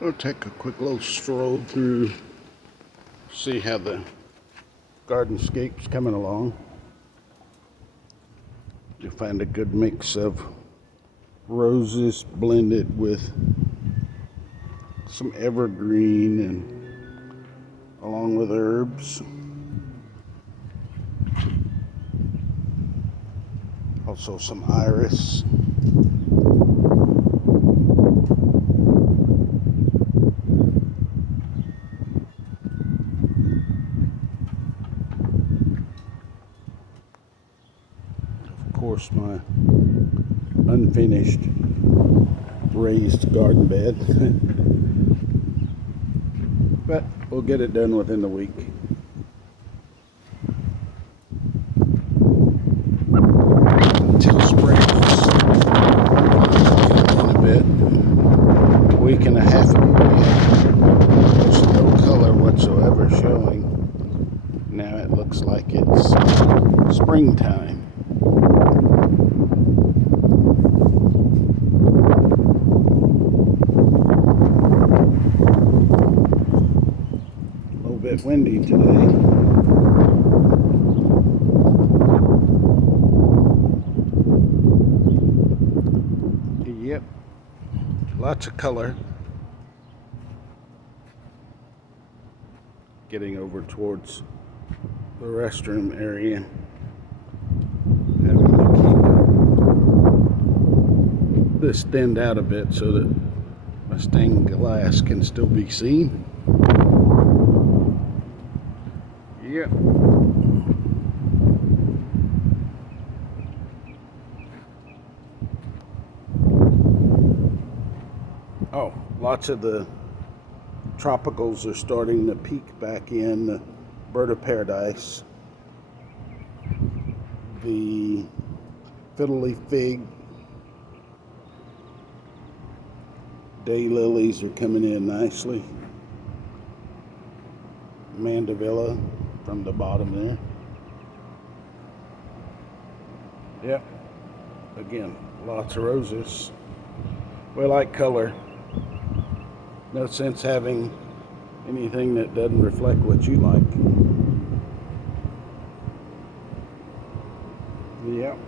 We'll take a quick little stroll through, see how the gardenscape's coming along. You'll find a good mix of roses blended with some evergreen and along with herbs. Also some iris. Of course, my unfinished raised garden bed. But we'll get it done within the week. Until spring. In a bit. A week and a half ago, there's no color whatsoever showing. Now it looks like it's springtime. A little bit windy today. Yep, lots of color. Getting over towards the restroom area. Having to keep this thinned out a bit so that my stained glass can still be seen. Yep. Oh, lots of the tropicals are starting to peek back in. The bird of paradise, the fiddle leaf fig, daylilies are coming in nicely. Mandevilla from the bottom there. Yep. Again, lots of roses. We like color. No sense having anything that doesn't reflect what you like. Yep.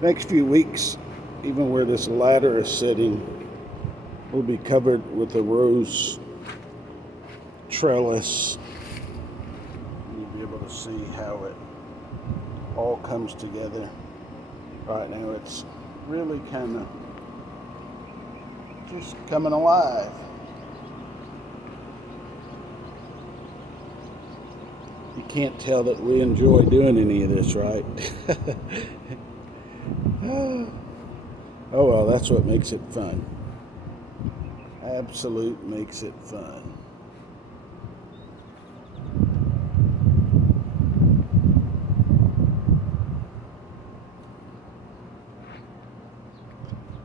Next few weeks, even where this ladder is sitting, will be covered with a rose trellis. You'll be able to see how it all comes together. Right now it's really kind of just coming alive. You can't tell that we enjoy doing any of this, right? Oh well, that's what makes it fun. Absolute makes it fun.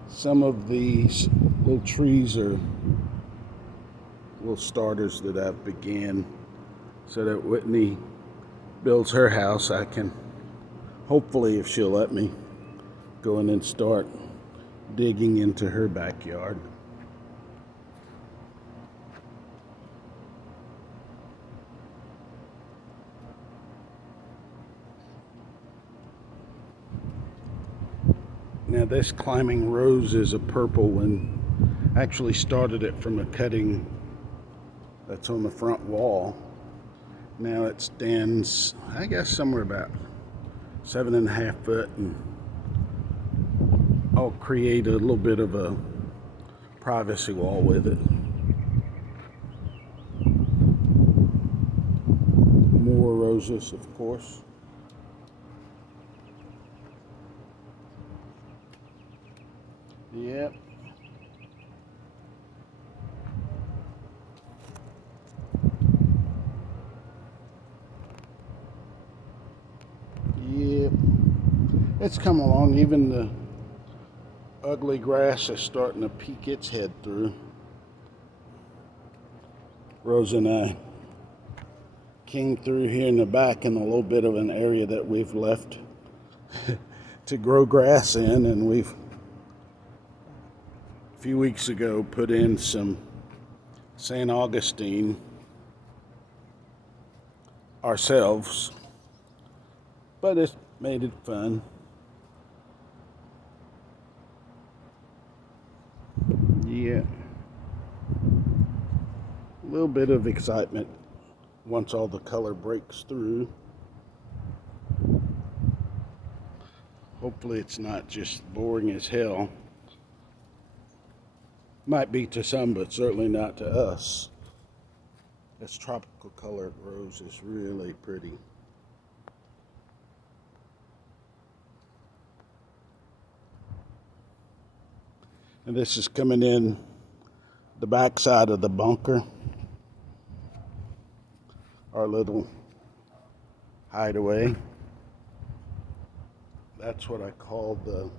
Some of these little trees are little starters that I've began so that Whitney builds her house. I can, hopefully, if she'll let me, go in and start digging into her backyard. Now this climbing rose is a purple and actually started it from a cutting that's on the front wall. Now it stands, I guess, somewhere about 7.5 foot, and I'll create a little bit of a privacy wall with it. More roses, of course. Yep. Yep. It's come along. Even the ugly grass is starting to peek its head through. Rose and I came through here in the back in a little bit of an area that we've left to grow grass in, and we've a few weeks ago put in some St. Augustine ourselves, but it's made it fun. Yeah, a little bit of excitement once all the color breaks through. Hopefully it's not just boring as hell. Might be to some, but certainly not to us. This tropical colored rose is really pretty. And this is coming in the backside of the bunker, our little hideaway. That's what I call the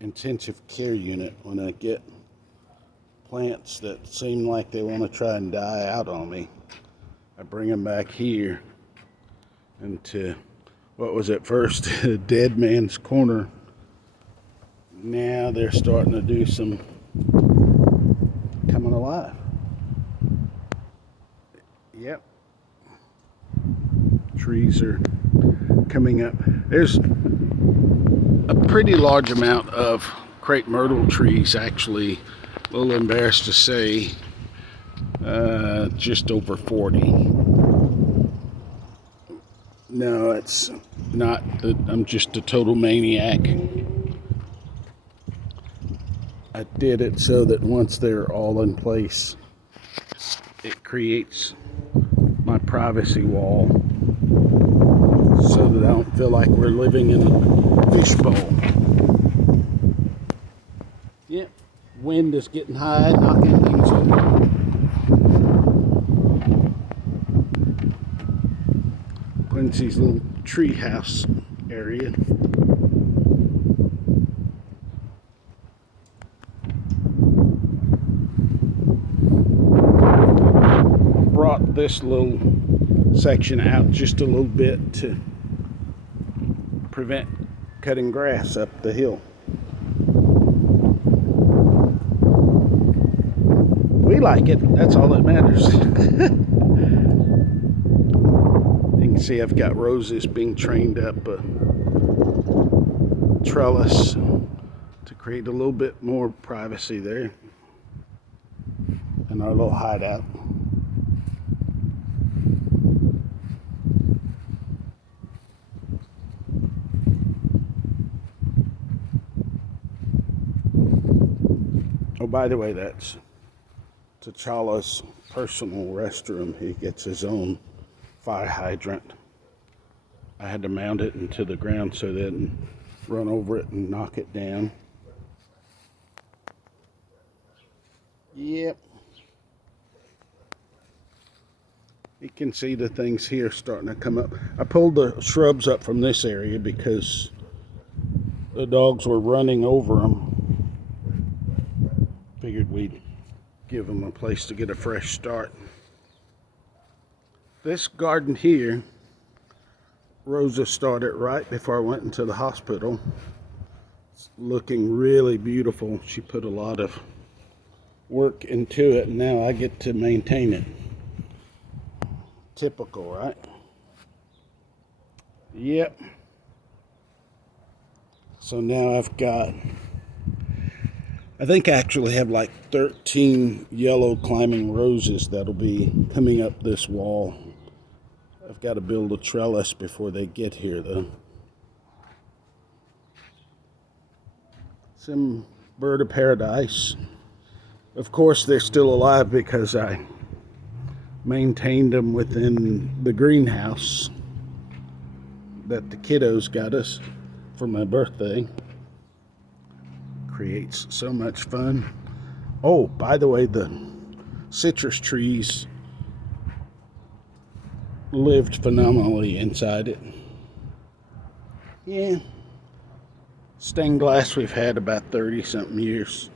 intensive care unit when I get plants that seem like they want to try and die out on me. I bring them back here into what was at first a dead man's corner. Now they're starting to do some coming alive. Yep. Trees are coming up. There's a pretty large amount of crepe myrtle trees, actually. A little embarrassed to say, just over 40. No, it's not that I'm just a total maniac. I did it so that once they're all in place, it creates my privacy wall so that I don't feel like we're living in a fishbowl. Yep, wind is getting high, knocking things over. Quincy's little tree house area. Brought this little section out just a little bit to prevent cutting grass up the hill. We like it, that's all that matters. You can see I've got roses being trained up a trellis to create a little bit more privacy there in our little hideout. Oh, by the way, that's T'Challa's personal restroom. He gets his own fire hydrant. I had to mount it into the ground so they didn't run over it and knock it down. Yep. You can see the things here starting to come up. I pulled the shrubs up from this area because the dogs were running over them. Figured we'd give them a place to get a fresh start. This garden here, Rosa started right before I went into the hospital. It's looking really beautiful. She put a lot of work into it, and now I get to maintain it. Typical, right? Yep. So now I've got, I think I actually have like 13 yellow climbing roses that'll be coming up this wall. I've got to build a trellis before they get here though. Some bird of paradise. Of course they're still alive because I maintained them within the greenhouse that the kiddos got us for my birthday. Creates so much fun. Oh, by the way, the citrus trees lived phenomenally inside it. Yeah. Stained glass we've had about 30 something years.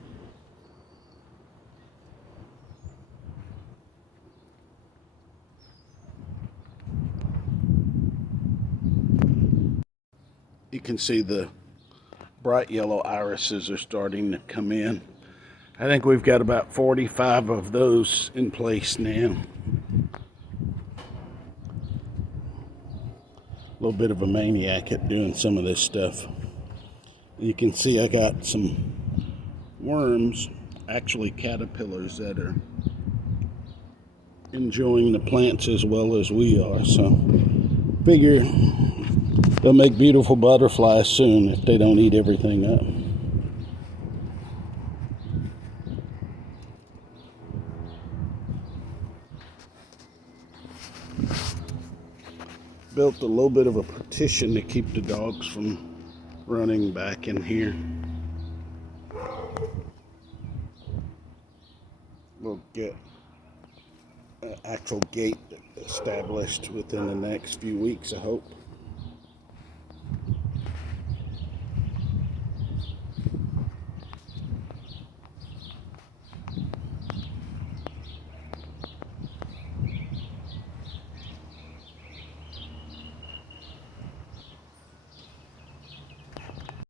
You can see the bright yellow irises are starting to come in. I think we've got about 45 of those in place now. A little bit of a maniac at doing some of this stuff. You can see I got some worms, actually caterpillars, that are enjoying the plants as well as we are. So figure they'll make beautiful butterflies soon if they don't eat everything up. Built a little bit of a partition to keep the dogs from running back in here. We'll get an actual gate established within the next few weeks, I hope.